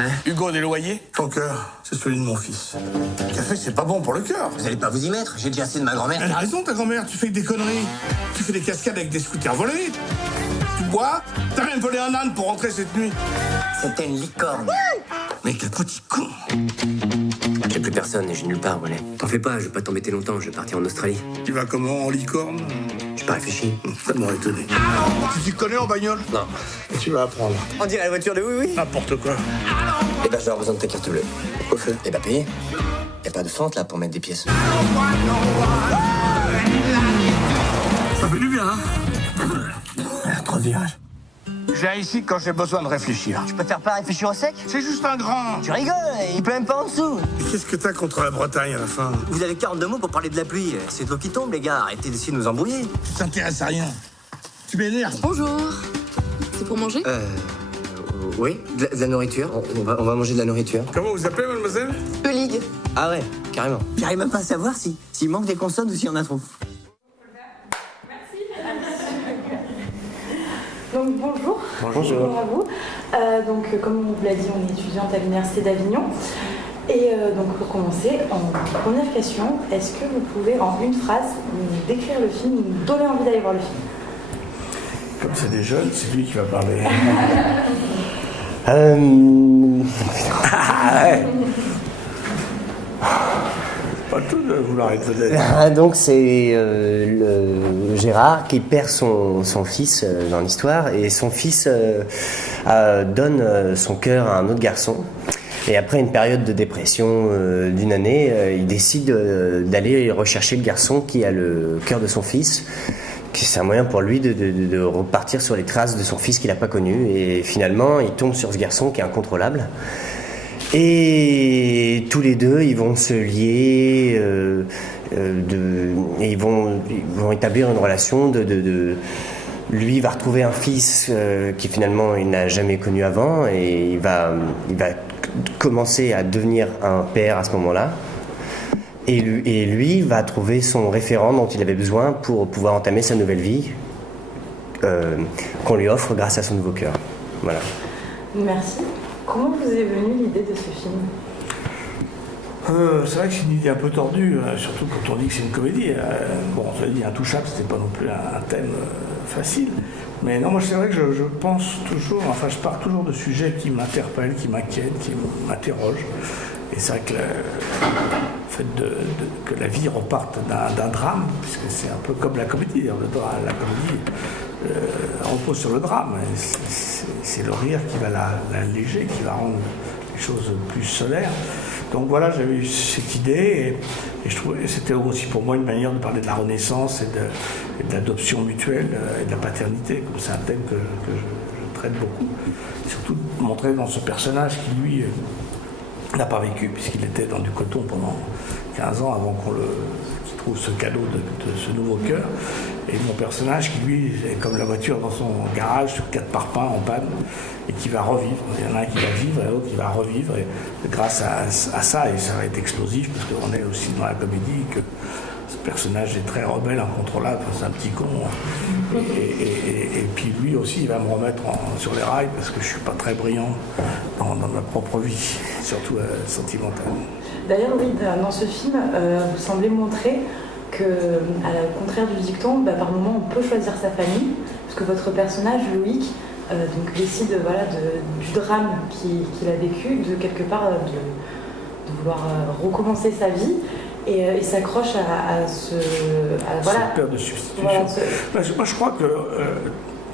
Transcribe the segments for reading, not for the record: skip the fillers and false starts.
Hein? Hugo des loyers? Ton cœur, c'est celui de mon fils. Le café, c'est pas bon pour le cœur. Vous allez pas vous y mettre? J'ai déjà assez de ma grand-mère. Elle a raison, ta grand-mère, tu fais des conneries. Tu fais des cascades avec des scooters volés. Tu bois. T'as même volé un âne pour rentrer cette nuit. C'était une licorne. Mais quel petit con. J'ai plus personne et j'ai nulle part, Wallet. T'en fais pas, je vais pas t'embêter longtemps, je vais partir en Australie. Tu vas comment, en licorne? J'ai pas réfléchi. Ça m'aurait étonné. Tu t'y connais en bagnole? Non. Tu vas apprendre. On dirait la voiture de oui. N'importe quoi. Eh ben, j'ai besoin de ta carte bleue. Au feu. Eh ben, payé. Y'a pas de fente, là, pour mettre des pièces. Ça fait du bien, hein? Trop de virages. Je viens ici quand j'ai besoin de réfléchir. Je préfère pas réfléchir au sec? C'est juste un grand. Tu rigoles, il pleut même pas en dessous. Et qu'est-ce que t'as contre la Bretagne à la fin? Vous avez 42 mots pour parler de la pluie. C'est de l'eau qui tombe, les gars. Arrêtez d'essayer de nous embrouiller. Tu t'intéresses à rien. Tu m'énerves. Bonjour. C'est pour manger? Oui, de la nourriture. On va manger de la nourriture. Comment vous appelez, mademoiselle? Eulig. Ah ouais, carrément. J'arrive même pas à savoir s'il manque des consonnes ou s'il y en a trop. Donc bonjour. Bonjour à vous. Donc comme on vous l'a dit, on est étudiante à l'Université d'Avignon. Et donc pour commencer, en première question, est-ce que vous pouvez en une phrase nous décrire le film, nous donner envie d'aller voir le film? Comme c'est des jeunes, c'est lui qui va parler. Pas tout de vouloir être vedette. Donc c'est Gérard qui perd son fils dans l'histoire et son fils donne son cœur à un autre garçon. Et après une période de dépression d'une année, il décide d'aller rechercher le garçon qui a le cœur de son fils. C'est un moyen pour lui de repartir sur les traces de son fils qu'il n'a pas connu. Et finalement, il tombe sur ce garçon qui est incontrôlable. Et tous les deux, ils vont se lier, et ils vont établir une relation lui va retrouver un fils qui finalement il n'a jamais connu avant, et il va commencer à devenir un père à ce moment-là. Et lui va trouver son référent dont il avait besoin pour pouvoir entamer sa nouvelle vie, qu'on lui offre grâce à son nouveau cœur. Voilà. Merci. Comment vous est venue l'idée de ce film? C'est vrai que c'est une idée un peu tordue, surtout quand on dit que c'est une comédie. Bon, on se dit Intouchable, c'était pas non plus un thème facile. Mais non, moi c'est vrai que je pense toujours, enfin je pars toujours de sujets qui m'interpellent, qui m'inquiètent, qui m'interrogent. Et c'est vrai que le fait que la vie reparte d'un drame, puisque c'est un peu comme la comédie, la comédie repose sur le drame. C'est le rire qui va l'alléger, qui va rendre les choses plus solaires. Donc voilà, j'avais eu cette idée et je trouvais que c'était aussi pour moi une manière de parler de la renaissance et de l'adoption mutuelle et de la paternité. C'est un thème que je traite beaucoup. Et surtout de montrer dans ce personnage qui, lui, n'a pas vécu, puisqu'il était dans du coton pendant 15 ans avant qu'il trouve ce cadeau de ce nouveau cœur. Et mon personnage qui, lui, est comme la voiture dans son garage sur 4 parpaings en panne et qui va revivre. Il y en a un qui va vivre et l'autre qui va revivre. Et grâce à ça, et ça va être explosif, parce qu'on est aussi dans la comédie, que ce personnage est très rebelle, incontrôlable, c'est un petit con. Et puis lui aussi, il va me remettre sur les rails, parce que je ne suis pas très brillant dans ma propre vie, surtout sentimentale. D'ailleurs, oui, dans ce film, vous semblez montrer que, au contraire du dicton, par moment on peut choisir sa famille, parce que votre personnage, Loïc, donc décide du drame qu'il a vécu, de quelque part de vouloir recommencer sa vie, et s'accroche à ce père de substitution. Moi je crois que,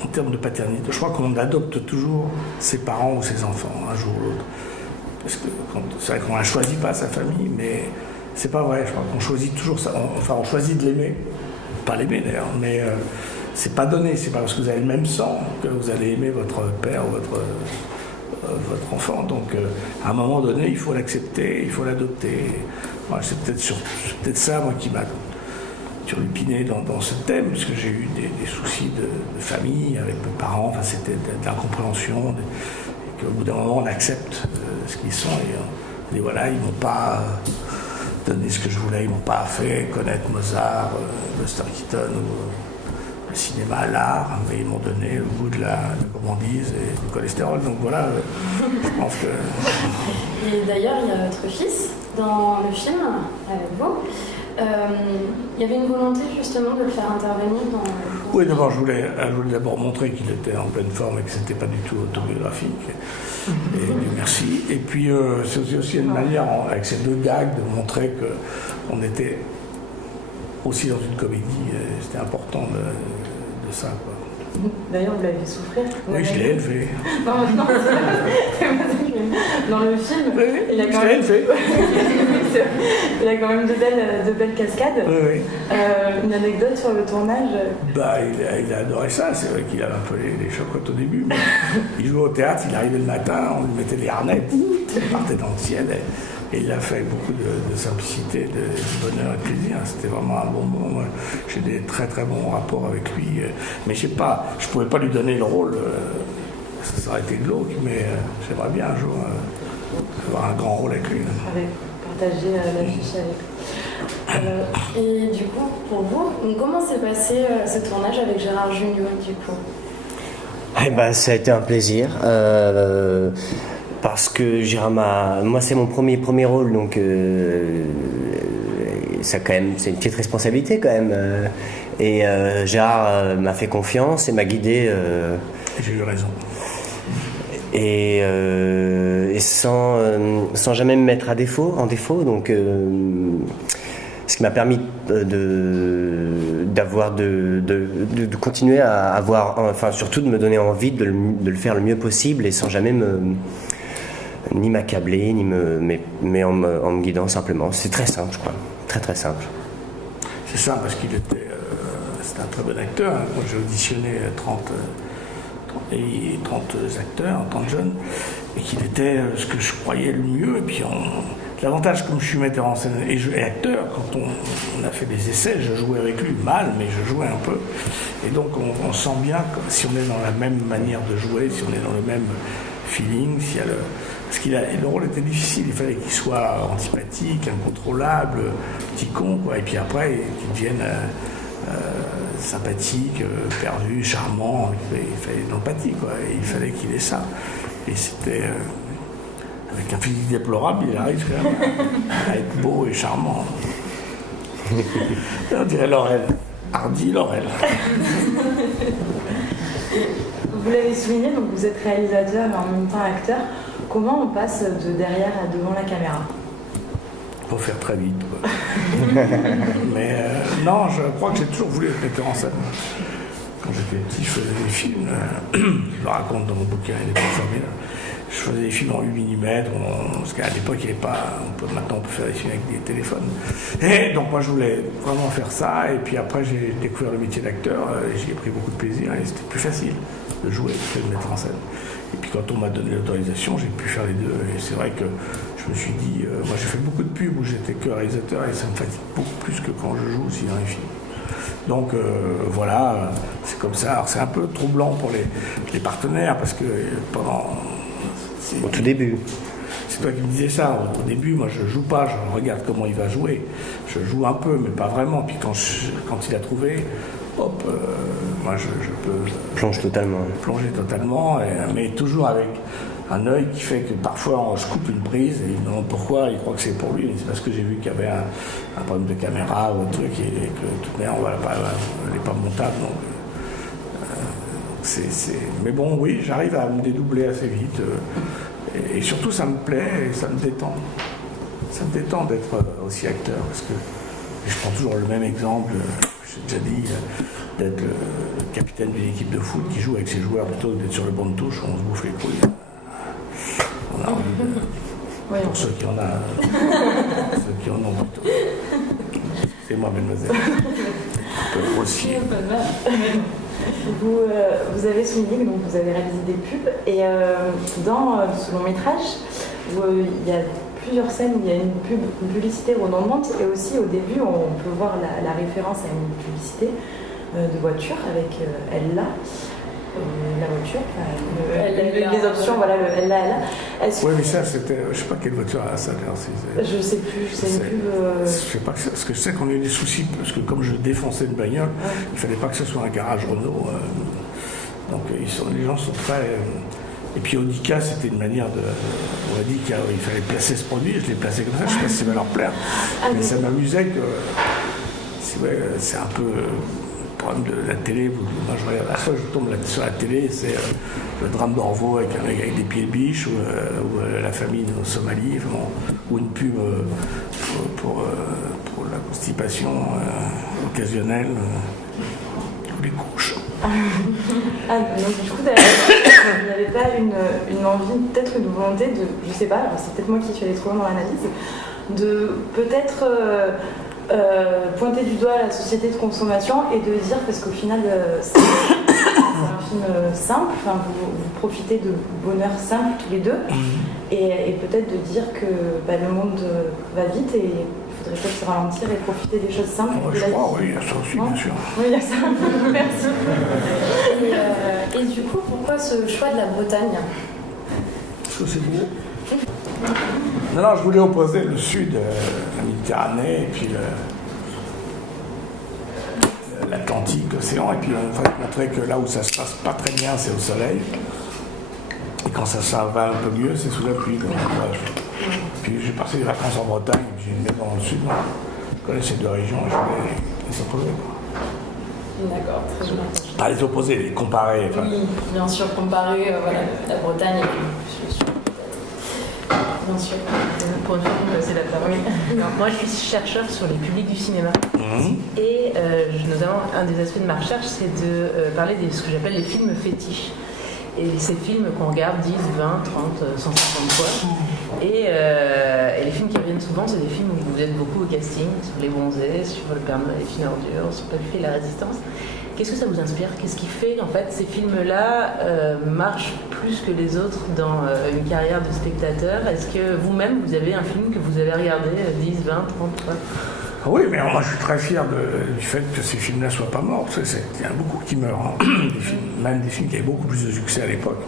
en termes de paternité, je crois qu'on adopte toujours ses parents ou ses enfants, un jour ou l'autre. Parce que c'est vrai qu'on ne choisit pas sa famille, mais c'est pas vrai. Je crois qu'on choisit toujours ça. Enfin, on choisit de l'aimer. Pas l'aimer d'ailleurs, mais c'est pas donné. C'est pas parce que vous avez le même sang que vous allez aimer votre père ou votre enfant. Donc, à un moment donné, il faut l'accepter, il faut l'adopter. Moi, c'est peut-être ça, moi, qui m'a turlupiné dans ce thème, parce que j'ai eu des soucis de famille avec mes parents. Enfin, c'était de l'incompréhension. Et qu'au bout d'un moment, on accepte ce qu'ils sont. Et on dit voilà, ils m'ont pas donné ce que je voulais, ils m'ont pas fait connaître Mozart, Buster Keaton ou le cinéma, l'art, mais ils m'ont donné le goût de la gourmandise et du cholestérol. Donc voilà, je pense que... Et d'ailleurs, il y a votre fils dans le film, avec vous. Il y avait une volonté justement de le faire intervenir dans... Oui, d'abord, je voulais d'abord montrer qu'il était en pleine forme et que c'était pas du tout autobiographique. Et Dieu merci. Et puis, c'est aussi une manière, avec ces deux gags, de montrer qu'on était aussi dans une comédie. C'était important de ça, quoi. D'ailleurs, vous l'avez fait souffrir. Oui, je l'ai élevé. Non, c'est pas ça que je- Dans le film, Oui, il a je quand l'ai même... élevé. Il a quand même de belles cascades. Oui, oui. Une anecdote sur le tournage. Bah, il a adoré ça. C'est vrai qu'il avait un peu les chocottes au début. Mais il jouait au théâtre, il arrivait le matin, on lui mettait les harnais, il partait dans le ciel. Et il l'a fait avec beaucoup de simplicité, de bonheur et de plaisir. C'était vraiment un bon moment. Moi, j'ai des très très bons rapports avec lui. Mais je pouvais pas lui donner le rôle. Ça aurait été glauque, mais j'aimerais bien un jour avoir un grand rôle avec lui. Avec partager l'affiche avec. Et du coup, pour vous, donc, comment s'est passé ce tournage avec Gérard Jugnot, du coup? Eh ben, ça a été un plaisir. Parce que Gérard moi c'est mon premier rôle, donc ça quand même, c'est une petite responsabilité quand même. Et Gérard m'a fait confiance et m'a guidé. J'ai eu raison. Et sans jamais me mettre en défaut, donc ce qui m'a permis de continuer à avoir, enfin surtout de me donner envie de le faire le mieux possible et sans jamais ni m'accabler, mais en me guidant simplement. C'est très simple, je crois. Très très simple. C'est ça, parce qu'il était c'était un très bon acteur. Moi, j'ai auditionné 30 acteurs, 30 jeunes, et qu'il était ce que je croyais le mieux. Et puis, l'avantage, comme je suis metteur en scène et acteur, quand on a fait des essais, je jouais avec lui mal, mais je jouais un peu. Et donc, on sent bien si on est dans la même manière de jouer, si on est dans le même feeling, parce que le rôle était difficile, il fallait qu'il soit antipathique, incontrôlable, petit con, quoi. Et puis après, qu'il devienne sympathique, perdu, charmant, il fallait de l'empathie, quoi. Et il fallait qu'il ait ça. Et c'était... avec un physique déplorable, il arrive quand même à être beau et charmant. On dirait Laurel. Hardy Laurel. Vous l'avez souligné, donc vous êtes réalisateur et en même temps acteur. Comment on passe de derrière à devant la caméra? Il faut faire très vite, quoi. Mais non, je crois que j'ai toujours voulu être metteur en scène. Quand j'étais petit, je faisais des films. Je le raconte dans mon bouquin, il est pas formidable. Je faisais des films en 8 mm, parce qu'à l'époque, il n'y avait pas... Maintenant, on peut faire des films avec des téléphones. Et donc, moi, je voulais vraiment faire ça. Et puis après, j'ai découvert le métier d'acteur. J'y ai pris beaucoup de plaisir. Et c'était plus facile de jouer que de mettre en scène. Et puis, quand on m'a donné l'autorisation, j'ai pu faire les deux. Et c'est vrai que je me suis dit... moi, j'ai fait beaucoup de pubs où j'étais que réalisateur. Et ça me fatigue beaucoup plus que quand je joue aussi dans les films. Donc voilà, c'est comme ça. Alors, c'est un peu troublant pour les partenaires, parce que pendant... Au tout début. C'est toi qui me disais ça. Au début, moi, je joue pas, je regarde comment il va jouer. Je joue un peu, mais pas vraiment. Puis quand il a trouvé, hop, moi, je peux... Plonge totalement. Plonger totalement, mais toujours avec un œil qui fait que parfois, je coupe une prise et il me demande pourquoi, il croit que c'est pour lui. Mais c'est parce que j'ai vu qu'il y avait un problème de caméra ou un truc et que de toute manière, elle n'est pas montable. Donc, Mais bon, oui, j'arrive à me dédoubler assez vite. Et surtout, ça me plaît et ça me détend. Ça me détend d'être aussi acteur, parce que je prends toujours le même exemple, j'ai déjà dit, d'être le capitaine d'une équipe de foot qui joue avec ses joueurs plutôt que d'être sur le banc de touche où on se bouffe les couilles. On a envie de... Oui, pour ceux qui en ont plutôt. C'est moi, mademoiselle. Aussi. Vous avez souligné que donc, vous avez réalisé des pubs et dans ce long métrage, il y a plusieurs scènes où il y a une publicité redondante et aussi au début on peut voir la référence à une publicité de voiture avec Ella. la voiture, Elle, les options, voilà, le elle. Oui, mais ça, c'était. Je sais pas quelle voiture a ça d'ailleurs. Je sais plus. Je sais pas, parce que je sais qu'on a eu des soucis, parce que comme je défonçais une bagnole, il fallait pas que ce soit un garage Renault. Donc les gens sont très. Et puis Audica, c'était une manière de. On a dit qu'il fallait placer ce produit, je l'ai placé comme ça, je sais pas si ça va leur plaire. Mais ça m'amusait que. C'est un peu. Le problème de la télé, moi je regarde, à chaque fois que je tombe sur la télé, c'est le drame d'Orvaux avec un mec avec des pieds de biche, ou la famine au Somalie, ou une pub pour la constipation occasionnelle, ou les couches. Donc du coup, il n'y avait pas une envie, peut-être une volonté de, je sais pas, alors c'est peut-être moi qui suis allée trop loin dans l'analyse, de peut-être pointer du doigt la société de consommation et de dire, parce qu'au final c'est un film simple, enfin, vous profitez de bonheur simple tous les deux, et peut-être de dire que le monde va vite et il faudrait peut-être se ralentir et profiter des choses simples. Je crois, oui, il y a ça aussi, bien sûr. Oui, il y a ça. Merci. Et du coup, pourquoi ce choix de la Bretagne? Parce que c'est beau. Non, je voulais opposer le sud, la Méditerranée, et puis l'Atlantique, l'océan, et puis montrer que là où ça se passe pas très bien, c'est au soleil. Et quand ça va un peu mieux, c'est sous la pluie. Puis j'ai passé des vacances en Bretagne, j'ai une maison dans le sud. Je connais ces deux régions, je voulais les opposer. D'accord, très bien. Pas les opposer, les comparer. Oui, bien sûr, comparer la Bretagne et le sud. Bien sûr. Pour une fois qu'on peut passer la parole. Alors, moi, je suis chercheur sur les publics du cinéma. Et notamment, un des aspects de ma recherche, c'est de parler de ce que j'appelle les films fétiches. Et ces films qu'on regarde 10, 20, 30, 150 fois. Et les films qui reviennent souvent, c'est des films où vous êtes beaucoup au casting, sur Les Bronzés, sur Le Père Noël et les Fines Ordures, sur Buffy et la Résistance. Qu'est-ce que ça vous inspire? Qu'est-ce qui fait qu'en fait ces films-là marchent plus que les autres dans une carrière de spectateur? Est-ce que vous-même, vous avez un film que vous avez regardé 10, 20, 30 fois? Oui, mais moi je suis très fier du fait que ces films-là ne soient pas morts. Il y en a beaucoup qui meurent, même des films qui avaient beaucoup plus de succès à l'époque.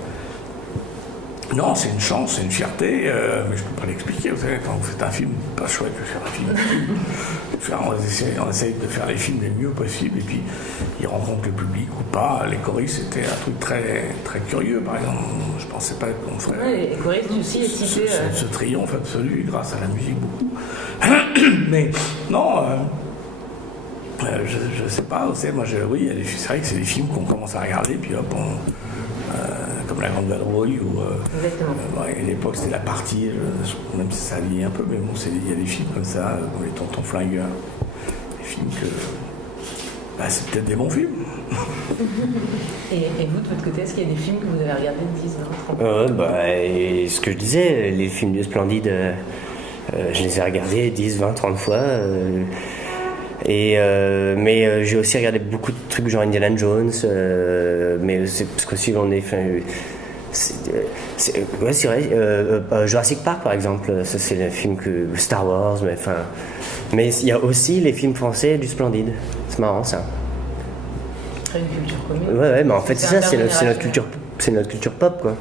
Non, c'est une chance, c'est une fierté, mais je ne peux pas l'expliquer. Vous savez, quand vous faites un film, c'est pas chouette de faire un film. On essaye de faire les films les mieux possible, et puis ils rencontrent le public ou pas. Les choristes, c'était un truc très, très curieux, par exemple. Je ne pensais pas qu'on ferait les choristes aussi est cité, ce triomphe absolu grâce à la musique beaucoup. Mais non, je ne sais pas. C'est vrai que c'est des films qu'on commence à regarder, puis hop, comme La Grande Vadrouille, ou à l'époque c'était La Partie, même si ça lie un peu, mais bon, il y a des films comme ça, comme Les Tontons Flingueurs, des films que c'est peut-être des bons films. Et vous, de votre côté, est-ce qu'il y a des films que vous avez regardés de 10, 20, 30 et ce que je disais, les films du Splendide, je les ai regardés 10, 20, 30 fois. Mais j'ai aussi regardé beaucoup de trucs genre Indiana Jones, mais c'est parce qu'aussi on est. C'est vrai. Jurassic Park par exemple, ça c'est le film que Star Wars, mais il y a aussi les films français du Splendide. C'est marrant ça. Une culture commune. Ouais, mais en fait c'est ça, c'est notre culture pop quoi.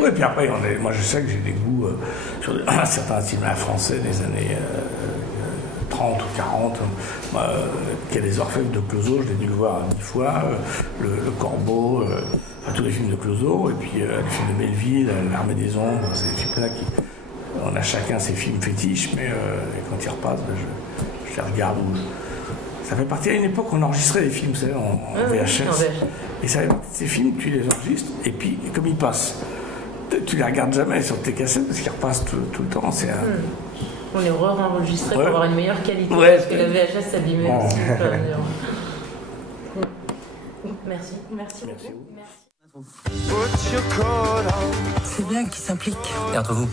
Oui, puis après moi je sais que j'ai des goûts sur certains cinémas français des années 30 ou 40, qu'il y a des Orfèvres de Clouseau, je l'ai dû le voir 10 fois, le Corbeau, tous les films de Clouseau, et puis les films de Belleville, L'Armée des Ombres, c'est des films-là on a chacun ses films fétiches, mais quand ils repassent, je les regarde. Ça fait partie à une époque où on enregistrait des films, vous savez, en VHS. Et ça fait partie de ces films, tu les enregistres, et puis comme ils passent, tu les regardes jamais sur tes cassettes parce qu'ils repassent tout le temps. On les re-enregistrait pour avoir une meilleure qualité, parce que la VHS s'abîmait aussi. Merci. Merci beaucoup. C'est bien qu'il s'implique. Et entre vous,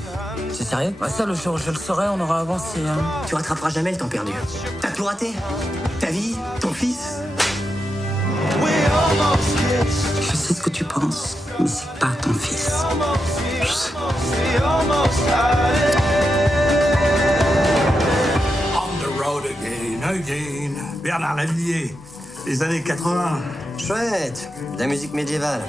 c'est sérieux? Ça, le jour où je le saurai, on aura avancé. Tu rattraperas jamais le temps perdu. T'as tout raté. Ta vie, ton fils. Je sais ce que tu penses, mais c'est pas ton fils. Je sais. On the road again. Bernard Lavilliers, les années 80. Chouette, de la musique médiévale.